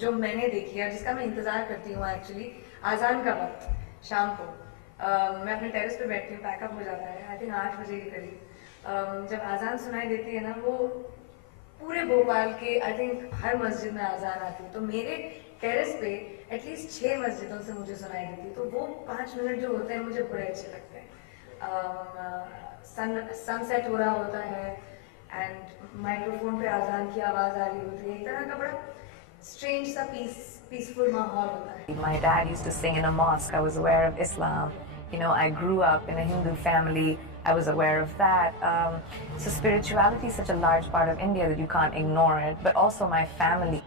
جو میں نے دیکھی ہے، جس کا میں انتظار کرتی ہوں ایکچولی، آزان کا وقت شام کو میں اپنے ٹیرس پہ بیٹھتی ہوں، پیک اپ ہو جاتا ہے آئی تھنک 8 بجے کے قریب، جب آزان سنائی دیتی ہے نا، وہ پورے بھوپال کے آئی تھنک ہر مسجد میں آزان آتی ہے، تو میرے ٹیرس پہ ایٹ لیسٹ 6 مسجدوں سے مجھے سنائی دیتی ہے، تو وہ 5 منٹ جو ہوتے ہیں مجھے بڑے اچھے لگتے ہیں. سن سیٹ ہو رہا ہوتا ہے اینڈ مائکرو فون پہ آزان کی آواز آ رہی ہوتی ہے، ایک طرح کا بڑا اسٹرینج سا پیسفل ماحول ہوتا ہے. My dad used to sing in a mosque. I was aware of Islam. You know, I grew up in a Hindu family. I was aware of that. So spirituality is such a large part of India that you can't ignore it. But also my family.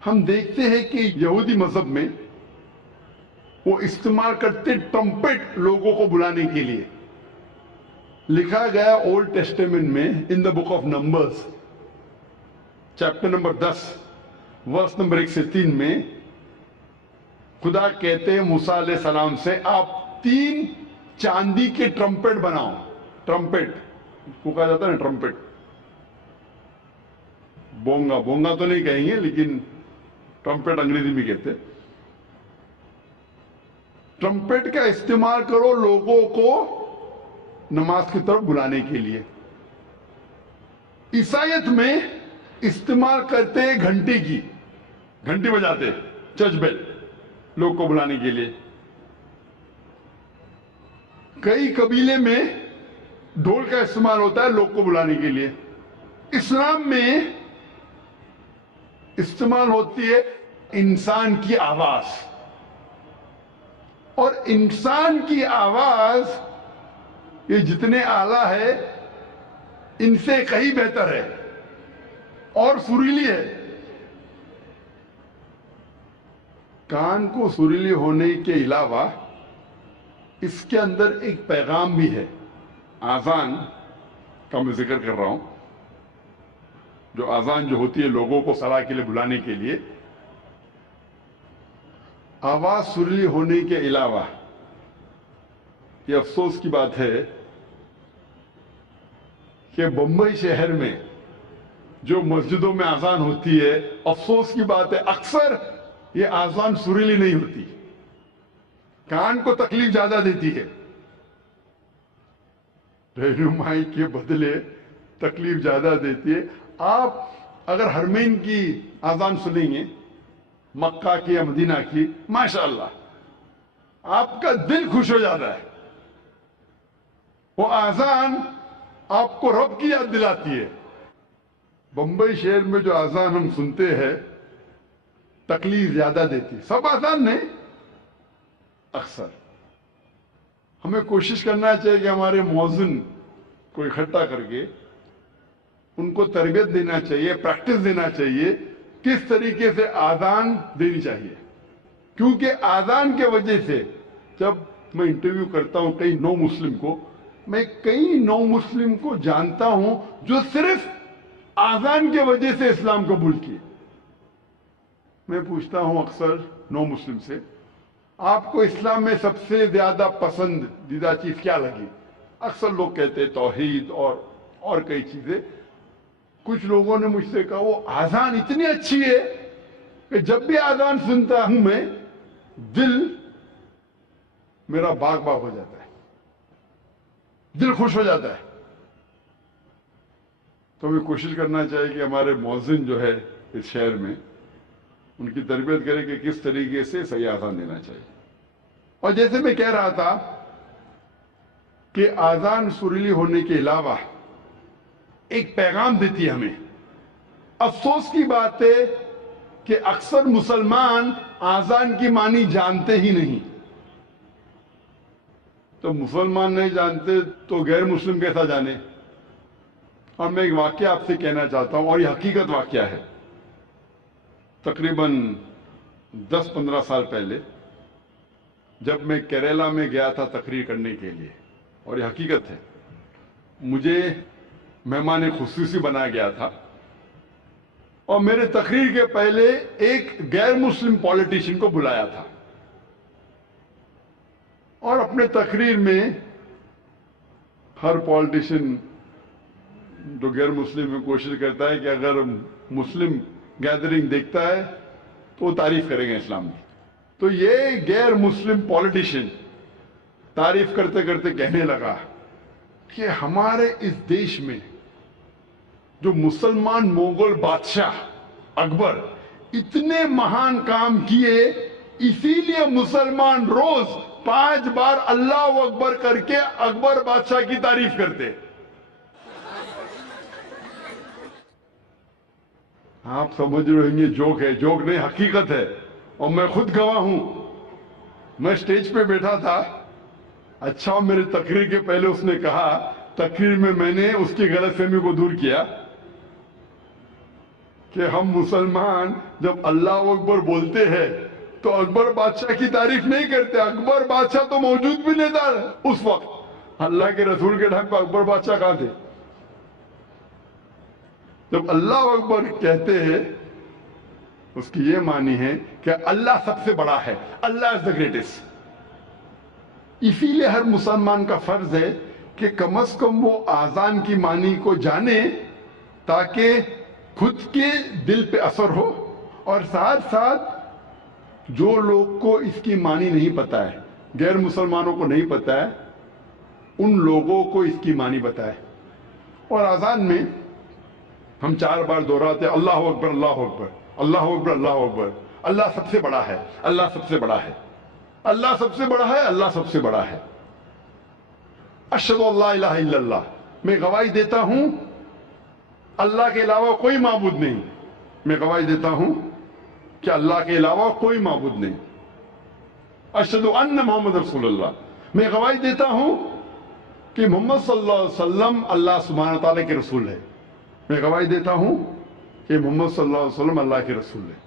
ہم دیکھتے ہیں کہ یہودی مذہب میں وہ استعمال کرتے ٹرمپٹ لوگوں کو بلانے کے لیے. لکھا گیا اولڈ ٹیسٹیمنٹ میں in the book of numbers chapter number 10 verse number 1 سے 3 میں خدا کہتے ہیں موسیٰ علیہ السلام سے آپ 3 چاندی کے ٹرمپٹ بناؤ. ٹرمپٹ کو کہا جاتا ہے نا، ٹرمپٹ. بونگا بونگا تو نہیں کہیں گے لیکن ٹرمپٹ انگریزی میں کہتے. ٹرمپٹ کا استعمال کرو لوگوں کو نماز کی طرف بلانے کے لیے. عیسائیت میں استعمال کرتے گھنٹی کی، گھنٹی بجاتے چرچ بیل لوگ کو بلانے کے لیے. کئی قبیلے میں ڈھول کا استعمال ہوتا ہے لوگ کو بلانے کے لیے. اسلام میں استعمال ہوتی ہے انسان کی آواز، اور انسان کی آواز یہ جتنے اعلیٰ ہے ان سے کہیں بہتر ہے اور سریلی ہے. کان کو سریلی ہونے کے علاوہ اس کے اندر ایک پیغام بھی ہے. آزان کا میں ذکر کر رہا ہوں، جو آزان جو ہوتی ہے لوگوں کو صلاح کے لیے بلانے کے لیے. آواز سریلی ہونے کے علاوہ یہ افسوس کی بات ہے کہ بمبئی شہر میں جو مسجدوں میں آزان ہوتی ہے، افسوس کی بات ہے اکثر یہ آزان سریلی نہیں ہوتی، کان کو تکلیف زیادہ دیتی ہے. رہنمائی کے بدلے تکلیف زیادہ دیتی ہے. آپ اگر حرمین کی آزان سنیں گے، مکہ کی یا مدینہ کی، ماشاءاللہ آپ کا دل خوش ہو جاتا ہے. وہ آزان آپ کو رب کی یاد دلاتی ہے. بمبئی شہر میں جو آزان ہم سنتے ہیں تکلیف زیادہ دیتی. سب آزان نہیں، اکثر. ہمیں کوشش کرنا چاہیے کہ ہمارے مؤذن کو اکٹھا کر کے ان کو تربیت دینا چاہیے، پریکٹس دینا چاہیے کس طریقے سے آزان دینی چاہیے. کیونکہ آزان کے وجہ سے جب میں انٹرویو کرتا ہوں کئی نو مسلم کو، میں کئی نو مسلم کو جانتا ہوں جو صرف آزان کے وجہ سے اسلام قبول کیے. میں پوچھتا ہوں اکثر نو مسلم سے، آپ کو اسلام میں سب سے زیادہ پسندیدہ چیز کیا لگی؟ اکثر لوگ کہتے ہیں توحید اور کئی چیزیں. کچھ لوگوں نے مجھ سے کہا وہ آزان اتنی اچھی ہے کہ جب بھی آزان سنتا ہوں میں دل میرا باغ باغ ہو جاتا ہے، دل خوش ہو جاتا ہے. تو ہمیں کوشش کرنا چاہیے کہ ہمارے مؤذن جو ہے اس شہر میں ان کی تربیت کرے کہ کس طریقے سے صحیح آزان دینا چاہیے. اور جیسے میں کہہ رہا تھا کہ آزان سریلی ہونے کے علاوہ ایک پیغام دیتی ہے ہمیں. افسوس کی بات ہے کہ اکثر مسلمان آزان کی معنی جانتے ہی نہیں. تو مسلمان نہیں جانتے تو غیر مسلم کیسا جانے. اور میں ایک واقعہ آپ سے کہنا چاہتا ہوں، اور یہ حقیقت واقعہ ہے. تقریباً 10-15 سال پہلے جب میں کیرالہ میں گیا تھا تقریر کرنے کے لیے، اور یہ حقیقت ہے، مجھے مہمان خصوصی بنایا گیا تھا، اور میرے تقریر کے پہلے ایک غیر مسلم پولیٹیشین کو بلایا تھا. اور اپنے تقریر میں ہر پولیٹیشین جو غیر مسلم میں کوشش کرتا ہے کہ اگر مسلم گیدرنگ دیکھتا ہے تو وہ تعریف کریں گے اسلام کی. تو یہ غیر مسلم پولیٹیشین تعریف کرتے کرتے کہنے لگا کہ ہمارے اس دیش میں جو مسلمان مغل بادشاہ اکبر اتنے مہان کام کیے، اسی لیے مسلمان روز 5 بار اللہ اکبر کر کے اکبر بادشاہ کی تعریف کرتے. آپ سمجھ رہے ہیں یہ جوک ہے، جوک نہیں حقیقت ہے، اور میں خود گواہ ہوں. میں سٹیج پہ بیٹھا تھا، اچھا میری تقریر کے پہلے اس نے کہا، تقریر میں نے اس کی غلط فہمی کو دور کیا کہ ہم مسلمان جب اللہ اکبر بولتے ہیں تو اکبر بادشاہ کی تعریف نہیں کرتے. اکبر بادشاہ تو موجود بھی نہیں تھا اس وقت، اللہ کے رسول کے ٹائم پہ اکبر بادشاہ کہاں تھے؟ جب اللہ اکبر کہتے ہیں اس کی یہ معنی ہے کہ اللہ سب سے بڑا ہے، اللہ از دا گریٹسٹ. اسی لیے ہر مسلمان کا فرض ہے کہ کم از کم وہ آذان کی معنی کو جانے تاکہ خود کے دل پہ اثر ہو، اور ساتھ ساتھ جو لوگ کو اس کی معنی نہیں پتا ہے، غیر مسلمانوں کو نہیں پتا ہے، ان لوگوں کو اس کی معنی بتائے. اور آذان میں ہم 4 بار دہراتے ہیں اللہ اکبر اللہ اکبر اللہ اکبر اللہ اکبر. اللہ سب سے بڑا ہے، اللہ سب سے بڑا ہے، اللہ سب سے بڑا ہے، اللہ سب سے بڑا ہے. اشہد ان لا الہ الا اللہ، میں گواہی دیتا ہوں اللہ کے علاوہ کوئی معبود نہیں. میں گواہی دیتا ہوں کہ اللہ کے علاوہ کوئی معبود نہیں. اشہد ان محمد رسول اللہ، میں گواہی دیتا ہوں کہ محمد صلی اللہ علیہ وسلم اللہ سبحانہ تعالیٰ کے رسول ہے. میں گواہی دیتا ہوں کہ محمد صلی اللہ علیہ وسلم اللہ کے رسول ہے.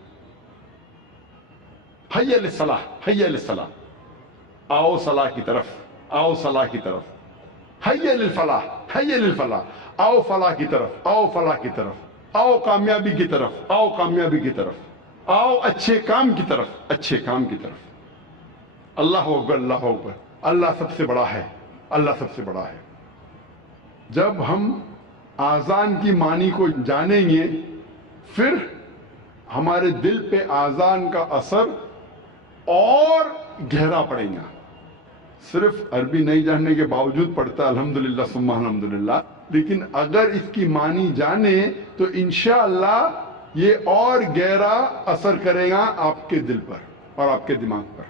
حی علی الصلاح، حی علی الصلاح، آؤ صلاح کی طرف، آؤ صلاح کی طرف. حی علی الفلاح، حی علی الفلاح، آؤ فلاح کی طرف، آؤ فلاح کی طرف، آؤ کامیابی کی طرف، آؤ کامیابی کی طرف، آؤ اچھے کام کی طرف، اچھے کام کی طرف. اللہ اکبر اللہ اکبر، اللہ سب سے بڑا ہے، اللہ سب سے بڑا ہے. جب ہم آذان کی معنی کو جانیں گے پھر ہمارے دل پہ آذان کا اثر اور گہرا پڑے گا. صرف عربی نہیں جاننے کے باوجود پڑھتا الحمدللہ ثم الحمدللہ، لیکن اگر اس کی معنی جانے تو انشاءاللہ یہ اور گہرا اثر کرے گا آپ کے دل پر اور آپ کے دماغ پر.